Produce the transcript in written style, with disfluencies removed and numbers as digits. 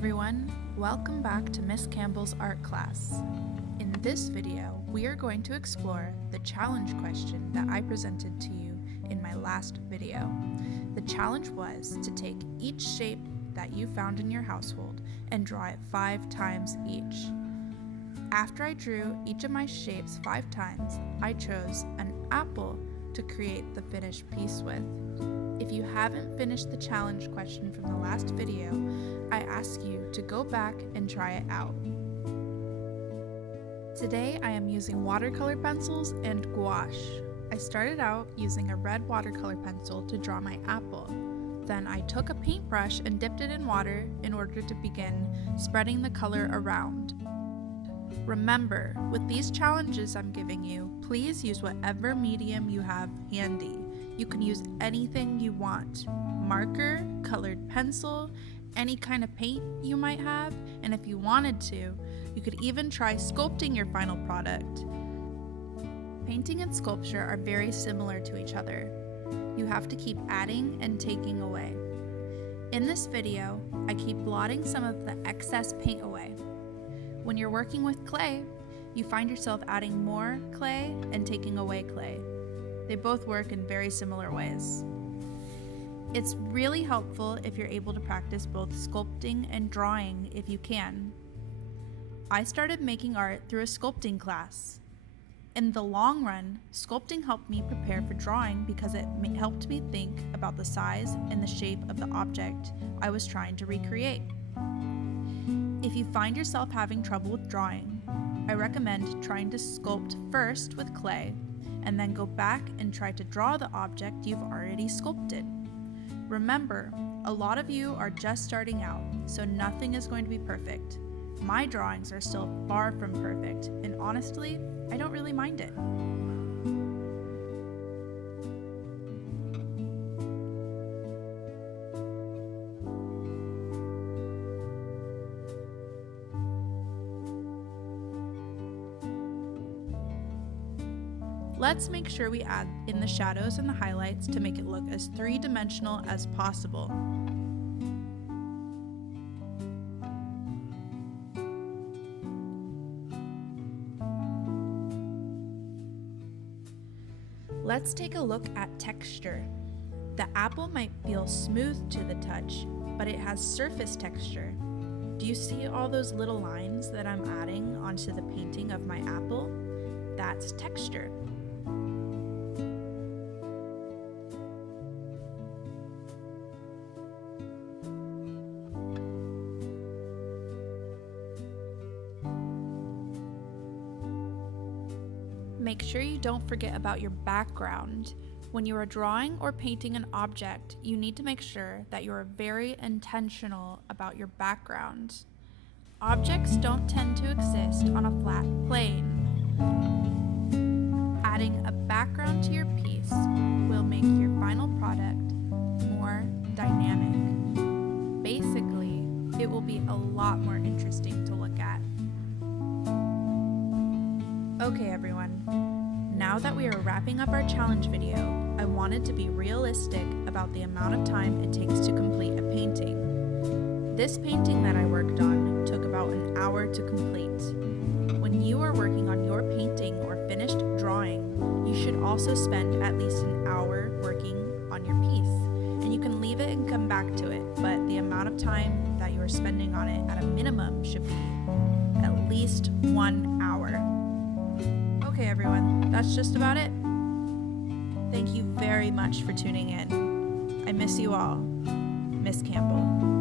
everyone, welcome back to Miss Campbell's art class. In this video, we are going to explore the challenge question that I presented to you in my last video. The challenge was to take each shape that you found in your household and draw it 5 times each. After I drew each of my shapes 5 times, I chose an apple to create the finished piece with. If you haven't finished the challenge question from the last video, I ask you to go back and try it out. Today I am using watercolor pencils and gouache. I started out using a red watercolor pencil to draw my apple. Then I took a paintbrush and dipped it in water in order to begin spreading the color around. Remember, with these challenges I'm giving you, please use whatever medium you have handy. You can use anything you want. Marker, colored pencil, any kind of paint you might have, and if you wanted to, you could even try sculpting your final product. Painting and sculpture are very similar to each other. You have to keep adding and taking away. In this video, I keep blotting some of the excess paint away. When you're working with clay, you find yourself adding more clay and taking away clay. They both work in very similar ways. It's really helpful if you're able to practice both sculpting and drawing if you can. I started making art through a sculpting class. In the long run, sculpting helped me prepare for drawing because it helped me think about the size and the shape of the object I was trying to recreate. If you find yourself having trouble with drawing, I recommend trying to sculpt first with clay and then go back and try to draw the object you've already sculpted. Remember, a lot of you are just starting out, so nothing is going to be perfect. My drawings are still far from perfect, and honestly, I don't really mind it. Let's make sure we add in the shadows and the highlights to make it look as three-dimensional as possible. Let's take a look at texture. The apple might feel smooth to the touch, but it has surface texture. Do you see all those little lines that I'm adding onto the painting of my apple? That's texture. Make sure you don't forget about your background. When you are drawing or painting an object, you need to make sure that you are very intentional about your background. Objects don't tend to exist on a flat plane. Adding a background to your piece will make your final product more dynamic. Basically, it will be a lot more interesting to look at. Okay everyone, now that we are wrapping up our challenge video, I wanted to be realistic about the amount of time it takes to complete a painting. This painting that I worked on took about an hour to complete. When you are working on your painting or finished drawing, you should also spend at least an hour working on your piece. And you can leave it and come back to it, but the amount of time that you are spending on it at a minimum should be at least 1 hour. Okay everyone, that's just about it. Thank you very much for tuning in. I miss you all. Miss Campbell.